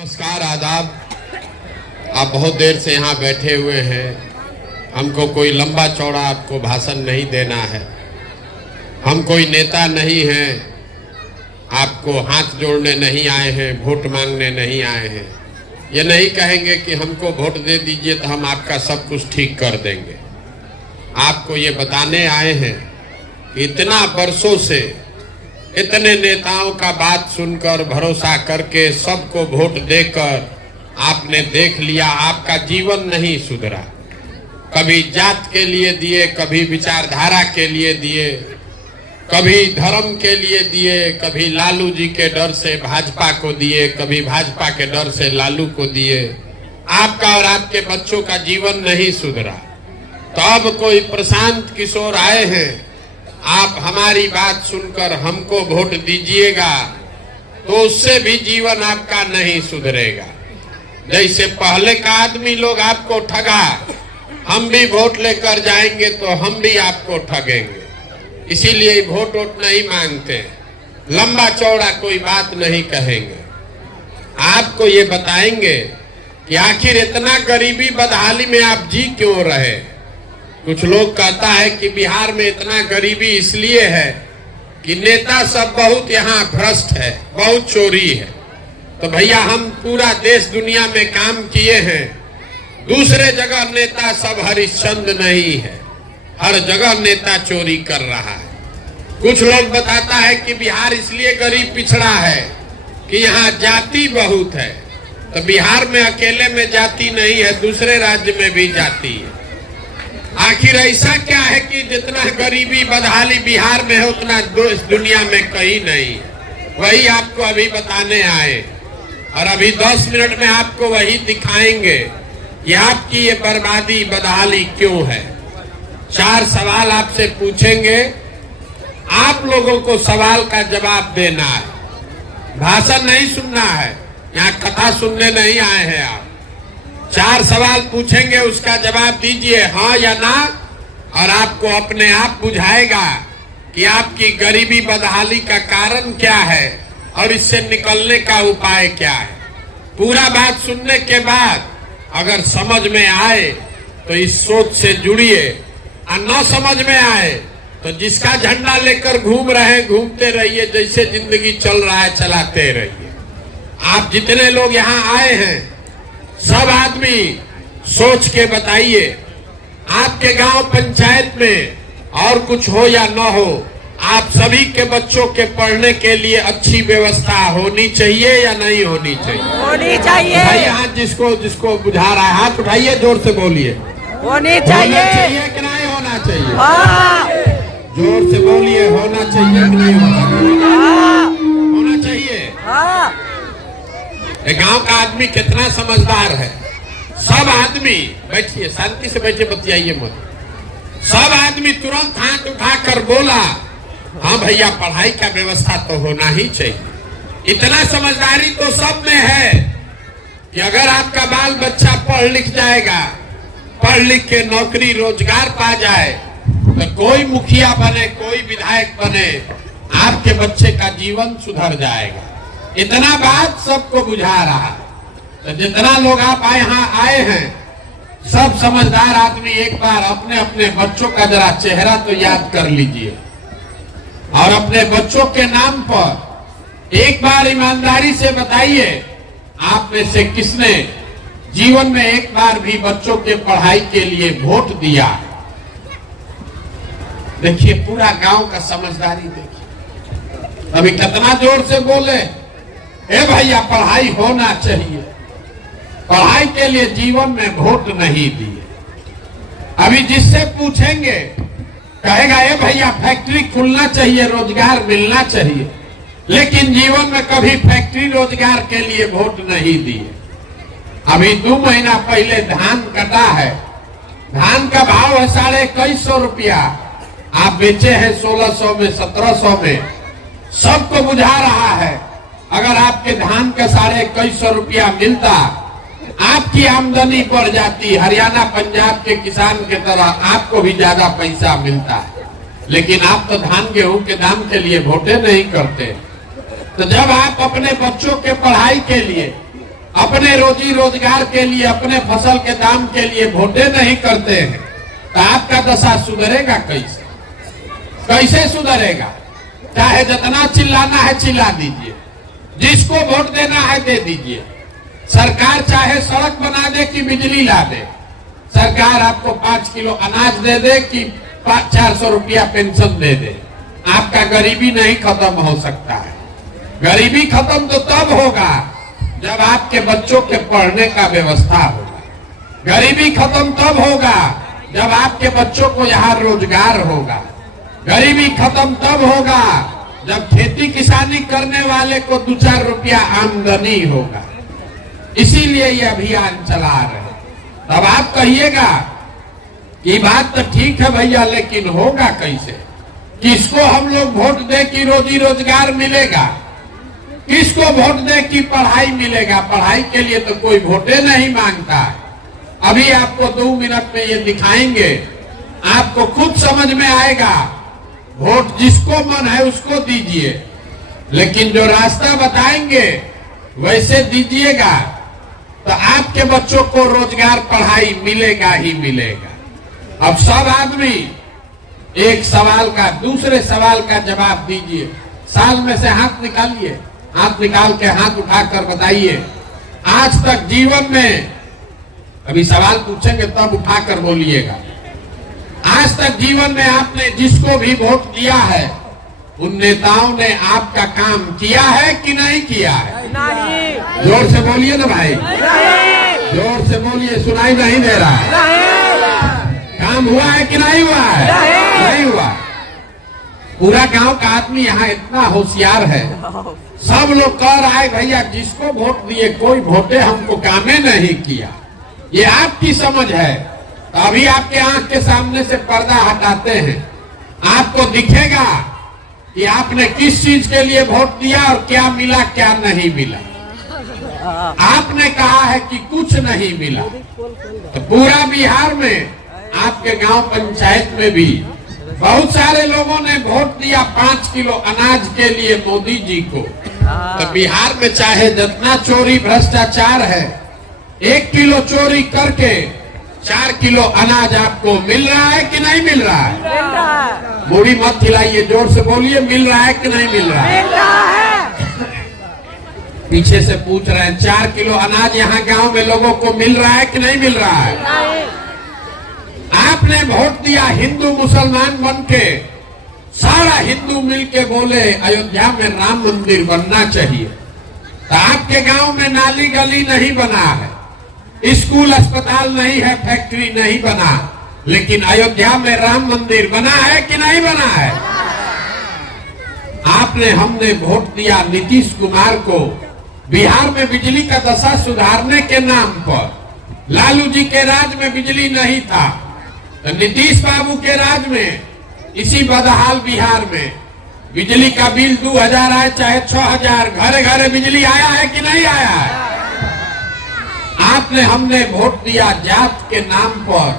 नमस्कार, आदाब। आप बहुत देर से यहाँ बैठे हुए हैं। हमको कोई लंबा चौड़ा आपको भाषण नहीं देना है। हम कोई नेता नहीं हैं, आपको हाथ जोड़ने नहीं आए हैं, वोट मांगने नहीं आए हैं। ये नहीं कहेंगे कि हमको वोट दे दीजिए तो हम आपका सब कुछ ठीक कर देंगे। आपको ये बताने आए हैं कि इतना वर्षों से इतने नेताओं का बात सुनकर भरोसा करके सबको वोट देकर आपने देख लिया, आपका जीवन नहीं सुधरा। कभी जात के लिए दिए, कभी विचारधारा के लिए दिए, कभी धर्म के लिए दिए, कभी लालू जी के डर से भाजपा को दिए, कभी भाजपा के डर से लालू को दिए। आपका और आपके बच्चों का जीवन नहीं सुधरा। तो अब कोई प्रशांत किशोर आए हैं, आप हमारी बात सुनकर हमको वोट दीजिएगा तो उससे भी जीवन आपका नहीं सुधरेगा। जैसे पहले का आदमी लोग आपको ठगा, हम भी वोट लेकर जाएंगे तो हम भी आपको ठगेंगे। इसीलिए वोट नहीं मांगते, लंबा चौड़ा कोई बात नहीं कहेंगे। आपको ये बताएंगे कि आखिर इतना गरीबी बदहाली में आप जी क्यों रहे। कुछ लोग कहता है कि बिहार में इतना गरीबी इसलिए है कि नेता सब बहुत यहाँ भ्रष्ट है, बहुत चोरी है। तो भैया हम पूरा देश दुनिया में काम किए हैं, दूसरे जगह नेता सब हरिश्चंद्र नहीं है, हर जगह नेता चोरी कर रहा है। कुछ लोग बताता है कि बिहार इसलिए गरीब पिछड़ा है कि यहाँ जाति बहुत है। तो बिहार में अकेले में जाति नहीं है, दूसरे राज्य में भी जाति है। आखिर ऐसा क्या है कि जितना गरीबी बदहाली बिहार में है उतना इस दुनिया में कहीं नहीं है। वही आपको अभी बताने आए और अभी 10 मिनट में आपको वही दिखाएंगे कि आपकी ये बर्बादी बदहाली क्यों है। 4 सवाल आपसे पूछेंगे, आप लोगों को सवाल का जवाब देना है। भाषण नहीं सुनना है, यहाँ कथा सुनने नहीं आए हैं आप। 4 सवाल पूछेंगे, उसका जवाब दीजिए हाँ या ना, और आपको अपने आप बुझाएगा कि आपकी गरीबी बदहाली का कारण क्या है और इससे निकलने का उपाय क्या है। पूरा बात सुनने के बाद अगर समझ में आए तो इस सोच से जुड़िए, और न समझ में आए तो जिसका झंडा लेकर घूम रहे हैं घूमते रहिए, जैसे जिंदगी चल रहा है चलाते रहिए। आप जितने लोग यहाँ आए हैं सब आदमी सोच के बताइए, आपके गांव पंचायत में और कुछ हो या न हो, आप सभी के बच्चों के पढ़ने के लिए अच्छी व्यवस्था होनी चाहिए या नहीं होनी चाहिए? होनी चाहिए। भाई हाथ जिसको जिसको बुझा रहा है हाथ उठाइए, जोर से बोलिए। होनी चाहिए कि नहीं होना चाहिए? हाँ। जोर से बोलिए, होना चाहिए कि नहीं होना चाहिए? हाँ। होना चाहिए। हाँ। गांव का आदमी कितना समझदार है। सब आदमी बैठिए, शांति से बैठिए, बतियाइए मत। सब आदमी तुरंत हाथ उठाकर बोला हाँ भैया पढ़ाई का व्यवस्था तो होना ही चाहिए। इतना समझदारी तो सब में है कि अगर आपका बाल बच्चा पढ़ लिख जाएगा, पढ़ लिख के नौकरी रोजगार पा जाए तो कोई मुखिया बने, कोई विधायक बने, आपके बच्चे का जीवन सुधर जाएगा। इतना बात सबको बुझा रहा। तो जितना लोग आप यहाँ आए हैं सब समझदार आदमी एक बार अपने अपने बच्चों का जरा चेहरा तो याद कर लीजिए और अपने बच्चों के नाम पर एक बार ईमानदारी से बताइए, आप में से किसने जीवन में एक बार भी बच्चों के पढ़ाई के लिए वोट दिया? देखिए पूरा गांव का समझदारी देखिए। अभी कितना जोर से बोले ए भैया पढ़ाई होना चाहिए, पढ़ाई के लिए जीवन में वोट नहीं दिए। अभी जिससे पूछेंगे कहेगा ए भैया फैक्ट्री खुलना चाहिए, रोजगार मिलना चाहिए, लेकिन जीवन में कभी फैक्ट्री रोजगार के लिए वोट नहीं दिए। अभी 2 महीना पहले धान कटा है, धान का भाव है 2150 रुपया, आप बेचे हैं 1600 में, 1700 में। सबको बुझा रहा है अगर आपके धान का 2150 रुपया मिलता, आपकी आमदनी बढ़ जाती, हरियाणा पंजाब के किसान के तरह आपको भी ज्यादा पैसा मिलता। लेकिन आप तो धान गेहूं के दाम के लिए वोटे नहीं करते। तो जब आप अपने बच्चों के पढ़ाई के लिए अपने रोजी रोजगार के लिए, अपने फसल के दाम के लिए वोटें नहीं करते हैं, तो आपका दशा सुधरेगा कैसे? कैसे सुधरेगा? चाहे जितना चिल्लाना है चिल्ला दीजिए, जिसको वोट देना है दे दीजिए। सरकार चाहे सड़क बना दे कि बिजली ला दे, सरकार आपको 5 किलो अनाज दे दे कि 400 रुपया पेंशन दे दे, आपका गरीबी नहीं खत्म हो सकता है। गरीबी खत्म तो तब होगा जब आपके बच्चों के पढ़ने का व्यवस्था होगा। गरीबी खत्म तब होगा जब आपके बच्चों को यहाँ रोजगार होगा। गरीबी खत्म तब होगा जब खेती किसानी करने वाले को 2-4 रुपया आमदनी होगा। इसीलिए ये अभियान चला रहे हैं। तब आप कहिएगा कि बात तो ठीक है भैया, लेकिन होगा कैसे? किसको हम लोग वोट दे कि रोजी रोजगार मिलेगा? किसको वोट दे कि पढ़ाई मिलेगा? पढ़ाई के लिए तो कोई वोटे नहीं मांगता है। अभी आपको 2 मिनट में ये दिखाएंगे, आपको खुद समझ में आएगा। वोट जिसको मन है उसको दीजिए, लेकिन जो रास्ता बताएंगे वैसे दीजिएगा, तो आपके बच्चों को रोजगार पढ़ाई मिलेगा ही मिलेगा। अब सब आदमी एक सवाल का दूसरे सवाल का जवाब दीजिए। साल में से हाथ निकालिए, हाथ निकाल के हाथ उठाकर बताइए, आज तक जीवन में, अभी सवाल पूछेंगे तब उठाकर बोलिएगा, आज तक जीवन में आपने जिसको भी वोट दिया है उन नेताओं ने आपका काम किया है कि नहीं किया है? नहीं। जोर से बोलिए ना भाई, नहीं। जोर से बोलिए, सुनाई नहीं दे रहा है। नहीं। काम हुआ है कि नहीं हुआ है? नहीं हुआ। पूरा गांव का आदमी यहाँ इतना होशियार है, सब लोग कह रहा है भैया जिसको वोट दिए कोई वोटे हमको कामे नहीं किया। ये आपकी समझ है। तो अभी आपके आंख के सामने से पर्दा हटाते हैं, आपको दिखेगा कि आपने किस चीज के लिए वोट दिया और क्या मिला क्या नहीं मिला। आपने कहा है कि कुछ नहीं मिला, तो पूरा बिहार में आपके गांव पंचायत में भी बहुत सारे लोगों ने वोट दिया 5 किलो अनाज के लिए मोदी जी को। तो बिहार में चाहे जितना चोरी भ्रष्टाचार है, 1 किलो चोरी करके 4 किलो अनाज आपको मिल रहा है कि नहीं मिल रहा है? मिल रहा है। मूड़ी मत खिलाइए, जोर से बोलिए, मिल रहा है कि नहीं मिल रहा है? मिल रहा है। पीछे से पूछ रहे हैं 4 किलो अनाज यहाँ गांव में लोगों को मिल रहा है कि नहीं मिल रहा है? नहीं। आपने वोट दिया हिंदू मुसलमान बन के, सारा हिंदू मिलके बोले अयोध्या में राम मंदिर बनना चाहिए, तो आपके गांव में नाली गली नहीं बना है, स्कूल अस्पताल नहीं है, फैक्ट्री नहीं बना, लेकिन अयोध्या में राम मंदिर बना है कि नहीं बना है? आपने हमने वोट दिया नीतीश कुमार को बिहार में बिजली का दशा सुधारने के नाम पर। लालू जी के राज में बिजली नहीं था, तो नीतीश बाबू के राज में इसी बदहाल बिहार में बिजली का बिल 2000 आए चाहे 6000, घरे घरे बिजली आया है कि नहीं आया है? आपने हमने वोट दिया जात के नाम पर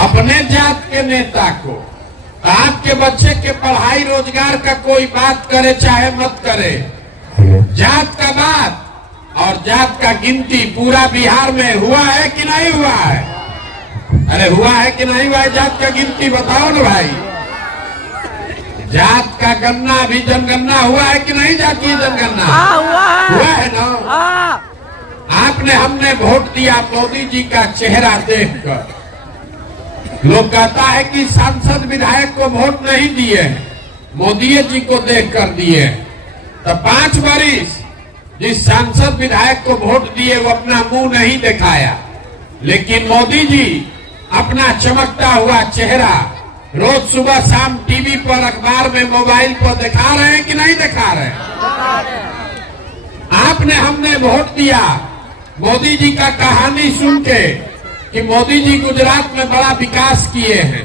अपने जात के नेता को। तो आपके बच्चे के पढ़ाई रोजगार का कोई बात करे चाहे मत करे, जात का बात और जात का गिनती पूरा बिहार में हुआ है कि नहीं हुआ है? अरे हुआ है कि नहीं हुआ है? जात का गिनती बताओ ना भाई। जात का गणना भी जनगणना हुआ है कि नहीं? जातीय जनगणना हुआ है ना? आपने हमने वोट दिया मोदी जी का चेहरा देखकर। लोग कहता है कि सांसद विधायक को वोट नहीं दिए, मोदी जी को देखकर दिए। तो 5 बरिस जिस सांसद विधायक को वोट दिए वो अपना मुंह नहीं दिखाया, लेकिन मोदी जी अपना चमकता हुआ चेहरा रोज सुबह शाम टीवी पर, अखबार में, मोबाइल पर दिखा रहे हैं कि नहीं दिखा रहे हैं? आपने हमने वोट दिया मोदी जी का कहानी सुन के कि मोदी जी गुजरात में बड़ा विकास किए हैं।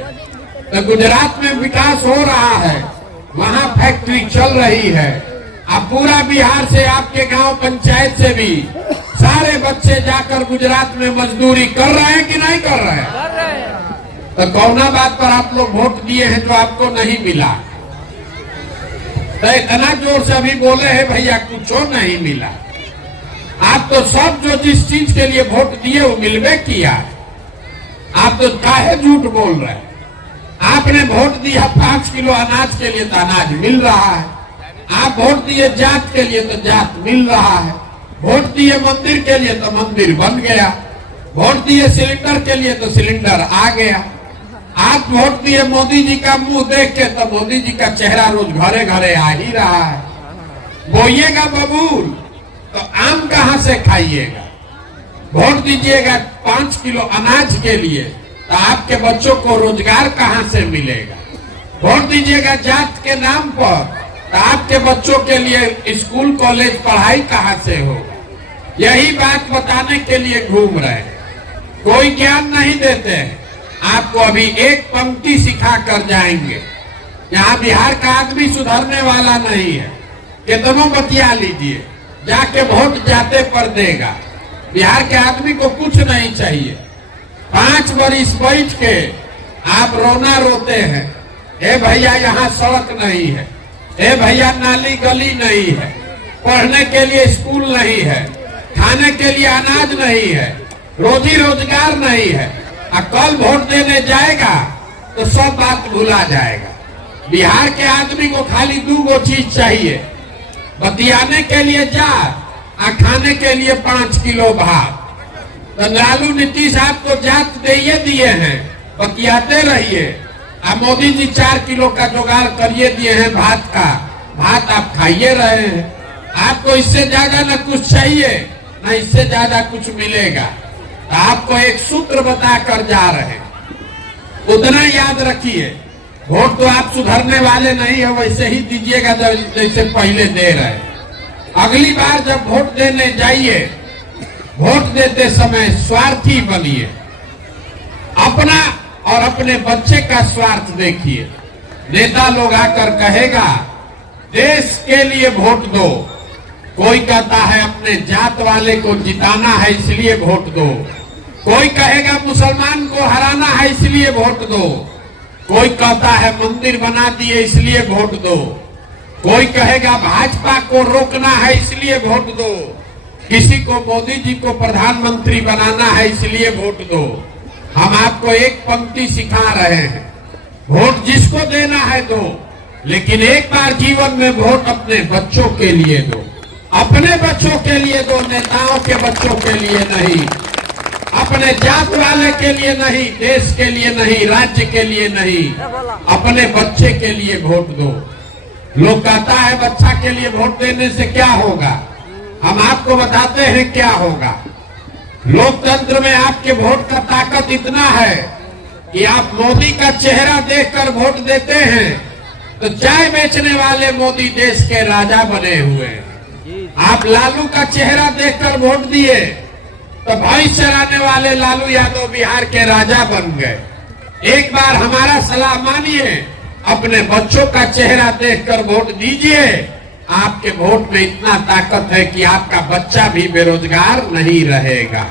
तो गुजरात में विकास हो रहा है, वहां फैक्ट्री चल रही है। अब पूरा बिहार से, आपके गांव पंचायत से भी सारे बच्चे जाकर गुजरात में मजदूरी कर रहे हैं कि नहीं कर रहे हैं? तो कौना बात पर आप लोग वोट दिए हैं जो आपको नहीं मिला? तो इतना जोर से अभी बोले हैं भैया कुछ नहीं मिला। आप तो सब जो जिस चीज के लिए वोट दिए वो मिलवे किया। आप तो काहे झूठ बोल रहे हैं? आपने वोट दिया 5 किलो अनाज के लिए तो अनाज मिल रहा है। आप वोट दिए जात के लिए तो जात मिल रहा है। वोट दिए मंदिर के लिए तो मंदिर बन गया। वोट दिए सिलेंडर के लिए तो सिलेंडर आ गया। आप वोट दिए मोदी जी का मुंह देख के तो मोदी जी का चेहरा रोज घरे घरे आ ही रहा है। बोइएगा बबूल तो आम कहां से खाइएगा? वोट दीजिएगा 5 किलो अनाज के लिए तो आपके बच्चों को रोजगार कहां से मिलेगा? वोट दीजिएगा जात के नाम पर तो आपके बच्चों के लिए स्कूल कॉलेज पढ़ाई कहां से होगा? यही बात बताने के लिए घूम रहे हैं। कोई ज्ञान नहीं देते हैं। आपको अभी एक पंक्ति सिखा कर जाएंगे। यहाँ बिहार का आदमी सुधरने वाला नहीं है। कितनों बतिया लीजिए, जाके वोट जाते पर देगा। बिहार के आदमी को कुछ नहीं चाहिए। 5 बरिस बैठ के आप रोना रोते हैं, ए भैया यहाँ सड़क नहीं है, ए भैया नाली गली नहीं है, पढ़ने के लिए स्कूल नहीं है, खाने के लिए अनाज नहीं है, रोजी रोजगार नहीं है। और कल वोट देने जाएगा तो सब बात भुला जाएगा। बिहार के आदमी को खाली 2 चीज चाहिए, बतियाने के लिए जात और खाने के लिए 5 किलो भात। तो लालू नीतीश आपको जात दे दिए हैं, बतियाते रहिए। अब मोदी जी 4 किलो का जुगाड़ करिए दिए हैं भात का, भात आप खाइए रहे हैं। आपको इससे ज्यादा न कुछ चाहिए न इससे ज्यादा कुछ मिलेगा। तो आपको एक सूत्र बताकर जा रहे हैं, उतना याद रखिए। वोट तो आप सुधरने वाले नहीं है, वैसे ही दीजिएगा जैसे पहले दे रहे। अगली बार जब वोट देने जाइए, वोट देते समय स्वार्थी बनिए। अपना और अपने बच्चे का स्वार्थ देखिए। नेता लोग आकर कहेगा देश के लिए वोट दो, कोई कहता है अपने जात वाले को जिताना है इसलिए वोट दो, कोई कहेगा मुसलमान को हराना है इसलिए वोट दो, कोई कहता है मंदिर बना दिए इसलिए वोट दो, कोई कहेगा भाजपा को रोकना है इसलिए वोट दो, किसी को मोदी जी को प्रधानमंत्री बनाना है इसलिए वोट दो। हम आपको एक पंक्ति सिखा रहे हैं, वोट जिसको देना है दो, लेकिन एक बार जीवन में वोट अपने बच्चों के लिए दो। अपने बच्चों के लिए दो, नेताओं के बच्चों के लिए नहीं, अपने जात वाले के लिए नहीं, देश के लिए नहीं, राज्य के लिए नहीं, अपने बच्चे के लिए वोट दो। लोग कहता है बच्चा के लिए वोट देने से क्या होगा? हम आपको बताते हैं क्या होगा। लोकतंत्र में आपके वोट का ताकत इतना है कि आप मोदी का चेहरा देखकर वोट देते हैं तो चाय बेचने वाले मोदी देश के राजा बने हुए हैं। आप लालू का चेहरा देखकर वोट दिए तो भैंस चराने वाले लालू यादव बिहार के राजा बन गए। एक बार हमारा सलाह मानिए, अपने बच्चों का चेहरा देखकर वोट दीजिए। आपके वोट में इतना ताकत है कि आपका बच्चा भी बेरोजगार नहीं रहेगा।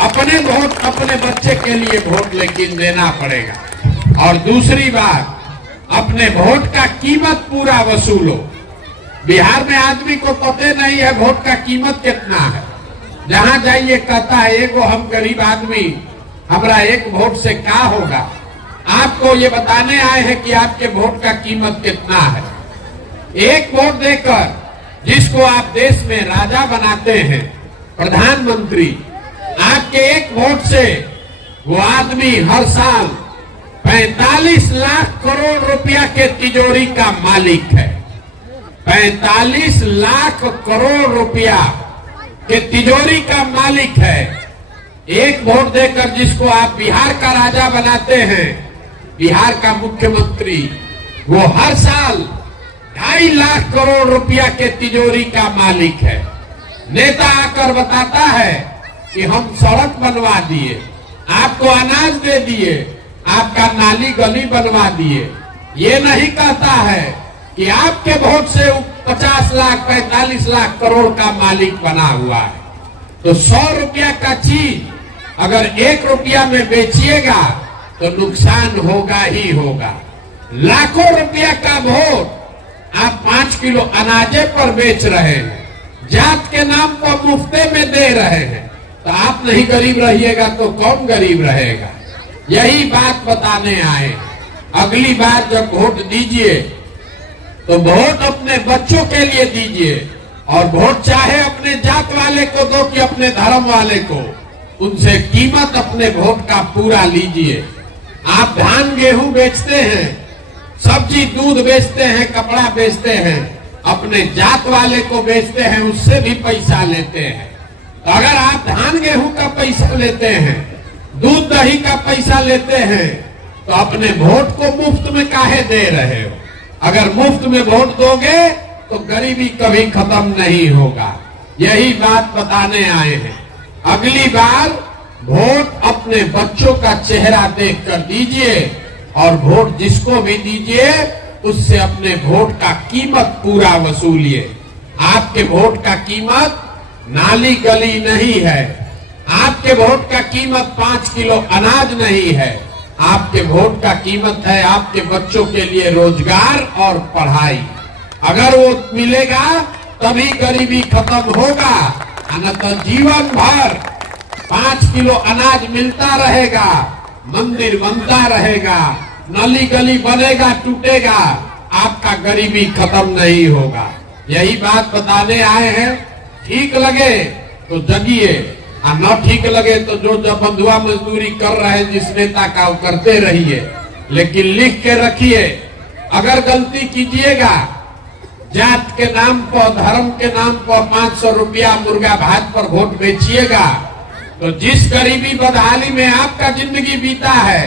अपने वोट अपने बच्चे के लिए वोट लेकिन देना पड़ेगा। और दूसरी बात, अपने वोट का कीमत पूरा वसूलो। बिहार में आदमी को पता नहीं है वोट का कीमत कितना है। जहां जाइए कहता है एगो हम गरीब आदमी, हमारा एक वोट से क्या होगा। आपको ये बताने आए हैं कि आपके वोट का कीमत कितना है। एक वोट देकर जिसको आप देश में राजा बनाते हैं, प्रधानमंत्री, आपके एक वोट से वो आदमी हर साल 45 लाख करोड़ रुपया के तिजोरी का मालिक है। 45 लाख करोड़ रुपया के तिजोरी का मालिक है। एक वोट देकर जिसको आप बिहार का राजा बनाते हैं, बिहार का मुख्यमंत्री, वो हर साल 2.5 लाख करोड़ रुपया के तिजोरी का मालिक है। नेता आकर बताता है कि हम सड़क बनवा दिए, आपको अनाज दे दिए, आपका नाली गली बनवा दिए। ये नहीं कहता है कि आपके वोट से 50 लाख 45 लाख करोड़ का मालिक बना हुआ है। तो 100 रुपया का चीज अगर 1 रुपया में बेचिएगा तो नुकसान होगा ही होगा। लाखों रुपया का वोट आप 5 किलो अनाजे पर बेच रहे हैं। जात के नाम पर मुफ्ते में दे रहे हैं, तो आप नहीं गरीब रहिएगा तो कौन गरीब रहेगा? यही बात बताने आए। अगली बार जब वोट दीजिए तो वोट अपने बच्चों के लिए दीजिए, और वोट चाहे अपने जात वाले को दो कि अपने धर्म वाले को, उनसे कीमत अपने वोट का पूरा लीजिए। आप धान गेहूं बेचते हैं, सब्जी दूध बेचते हैं, कपड़ा बेचते हैं, अपने जात वाले को बेचते हैं, उससे भी पैसा लेते हैं। तो अगर आप धान गेहूं का पैसा लेते हैं, दूध दही का पैसा लेते हैं, तो अपने वोट को मुफ्त में काहे दे रहे हो? अगर मुफ्त में वोट दोगे तो गरीबी कभी खत्म नहीं होगा। यही बात बताने आए हैं। अगली बार वोट अपने बच्चों का चेहरा देखकर दीजिए, और वोट जिसको भी दीजिए उससे अपने वोट का कीमत पूरा वसूलिए। आपके वोट का कीमत नाली गली नहीं है, आपके वोट का कीमत 5 किलो अनाज नहीं है, आपके वोट का कीमत है आपके बच्चों के लिए रोजगार और पढ़ाई। अगर वो मिलेगा तभी गरीबी खत्म होगा, न तो जीवन भर 5 किलो अनाज मिलता रहेगा, मंदिर बनता रहेगा, नली गली बनेगा टूटेगा, आपका गरीबी खत्म नहीं होगा। यही बात बताने आए हैं। ठीक लगे तो जगिए, और न ठीक लगे तो जो जब बंधुआ मजदूरी कर रहे हैं जिस नेता का वो करते रहिए, लेकिन लिख के रखिए, अगर गलती कीजिएगा, जात के नाम पर, धर्म के नाम पर 500 रुपया मुर्गा भात पर वोट बेचिएगा, तो जिस गरीबी बदहाली में आपका जिंदगी बीता है,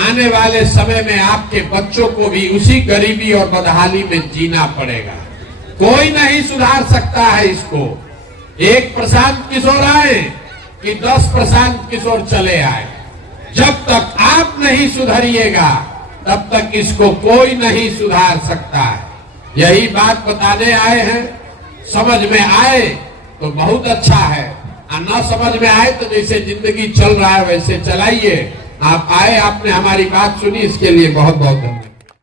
आने वाले समय में आपके बच्चों को भी उसी गरीबी और बदहाली में जीना पड़ेगा। कोई नहीं सुधार सकता है इसको। एक प्रशांत किशोर आए कि 10 प्रशांत किशोर चले आए। जब तक आप नहीं सुधरिएगा तब तक इसको कोई नहीं सुधार सकता है। यही बात बताने आए हैं। समझ में आए तो बहुत अच्छा है, और न समझ में आए तो जैसे जिंदगी चल रहा है वैसे चलाइए। आप आए, आपने हमारी बात सुनी, इसके लिए बहुत बहुत धन्यवाद।